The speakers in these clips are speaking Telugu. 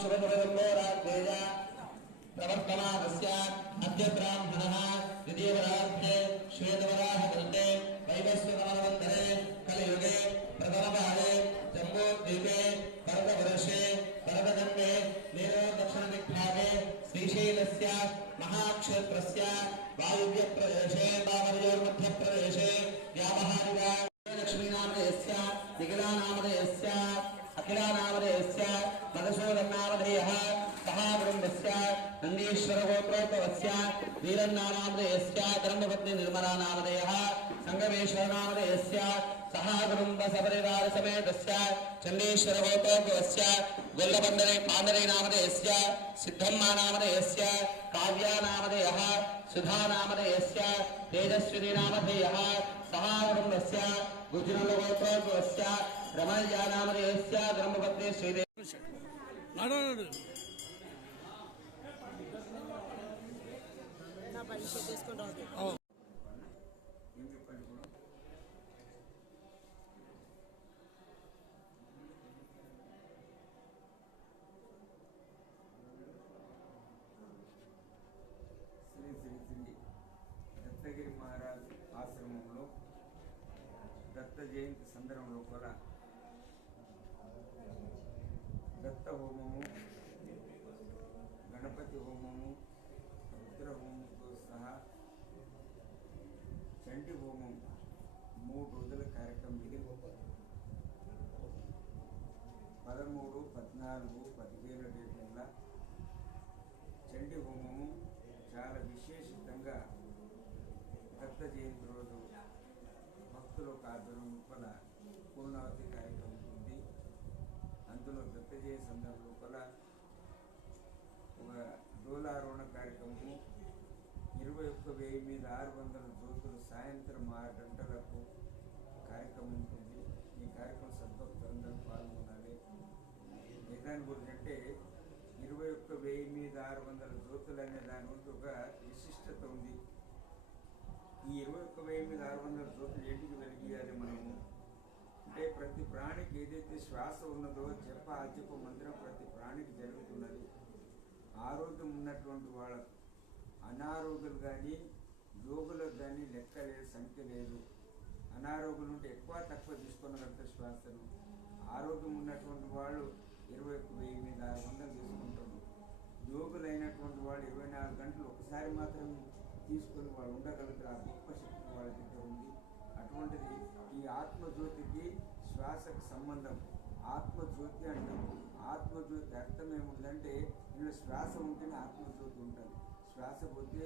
शुभपुरम्बोराग्नेय प्रवर्तमानस्य अद्य ब्राह्मणः द्वितीयपदार्थे श्वेतवराहकल्पे वैवस्वतमनवन्तरे कलियुगे प्रथमपादे जम्बूद्वीपे भरतवर्षे भरतजन्मे नीलो दक्षिणदिग्भागे श्रीशैलस्य महाक्षेत्रस्य वायुव्यप्रदेशे वामयोर्मध्यप्रदेशे व्यावहारिका लक्ष्मीनामधेयस्य निखिलानामधेयस्य अखिलानामधेयस्य मधुसूदन्नामधेयः सहाकुटुम्बस्य नन्दीश्वरगोत्रोद्भवस्य वीरन्नामधेयस्य धर्मपत्नी निर्मलानामधेयः संगमेश्वरनामधेयस्य सहाकुटुम्बसपरिवारसमेतस्य चण्डीश्वरगोत्रोद्भवस्य गोल्लबन्धरे पाण्डरेनामधेयस्य सिद्धम्मानामधेयस्य काव्यानामधेयः सुधानामधेयस्य तेजस्विनीनामधेयः सहाकुटुम्बस्य गुजरलगोत्रोद्भवस्य रमण्यानामधेयस्य धर्मपत्नी श्रीदेवी దత్తగిరి మహారాజ్ ఆశ్రమంలో దత్త జయంతి సందర్భంలో కూడా దత్త హోమము, గణపతి హోమము, రుద్ర హోమంతో సహా చండీ హోమం 3 రోజుల కార్యక్రమం ఇది. 13, 14, 15 డేట్ల చండీ హోమము చాలా విశేషంగా దత్త జయంతి రోజు భక్తుల ఆధ్వర్యం లోపల పూర్ణావతి కార్యక్రమం ఉంది. అందులో దత్త జయంతి సందర్భం లోపల ఒక డోలారోహణ కార్యక్రమము 21,000 మీద 600 జ్యోతులు సాయంత్రం 6 గంటలకు కార్యక్రమం ఉంటుంది. ఈ కార్యక్రమం సద్భక్తులందరూ పాల్గొనాలి. దాని గురించి అంటే 21,000 మీద 600 జ్యోతులు అనే దాని గురించి ఒక విశిష్టత ఉంది. ఈ 21,000 మీద 600 జ్యోతులు ఏంటికి వెలిగియాలి మనము అంటే ప్రతి ప్రాణికి ఏదైతే శ్వాస ఉన్నదో జప ఆజప మంత్రం ప్రతి ప్రాణికి జరుగుతున్నది. ఆరోగ్యం ఉన్నటువంటి వాళ్ళకు అనారోగ్యులు కానీ యోగులకు కానీ లెక్క లేదు, సంఖ్య లేదు. అనారోగ్యులు ఉంటే ఎక్కువ తక్కువ తీసుకున్నగలుగుతారు శ్వాసను. ఆరోగ్యం ఉన్నటువంటి వాళ్ళు 21,000 మీద 600 తీసుకుంటారు. యోగులైనటువంటి వాళ్ళు 24 గంటలు ఒకసారి మాత్రం తీసుకొని వాళ్ళు ఉండగలుగుతారు. ఆ గొప్ప శక్తి వాళ్ళ దగ్గర ఉంది. అటువంటిది ఈ ఆత్మజ్యోతికి శ్వాసకు సంబంధం. ఆత్మజ్యోతి అంటాం. ఆత్మజ్యోతి అర్థం ఏముందంటే ఇందులో శ్వాస ఉంటేనే ఆత్మజ్యోతి ఉంటుంది. శ్వాస పోతే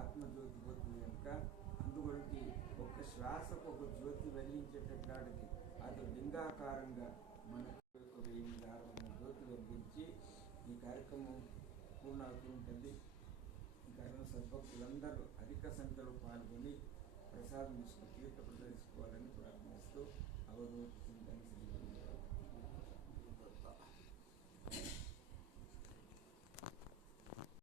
ఆత్మజ్యోతి పోతుంది కనుక అందుగురించి ఒక శ్వాసకు ఒక జ్యోతి వెలిగించేటట్లాంటిది అది లింగాకారంగా మనకు 1,600 జ్యోతి వెలిగించి ఈ కార్యక్రమం పూర్ణావతి ఉంటుంది. ఈ కార్యక్రమం సద్భక్తులందరూ అధిక సంఖ్యలో పాల్గొని ప్రసాదం తీసుకుని తీర్థ ప్రదర్శించుకోవాలని ప్రార్థిస్తూ అవధూత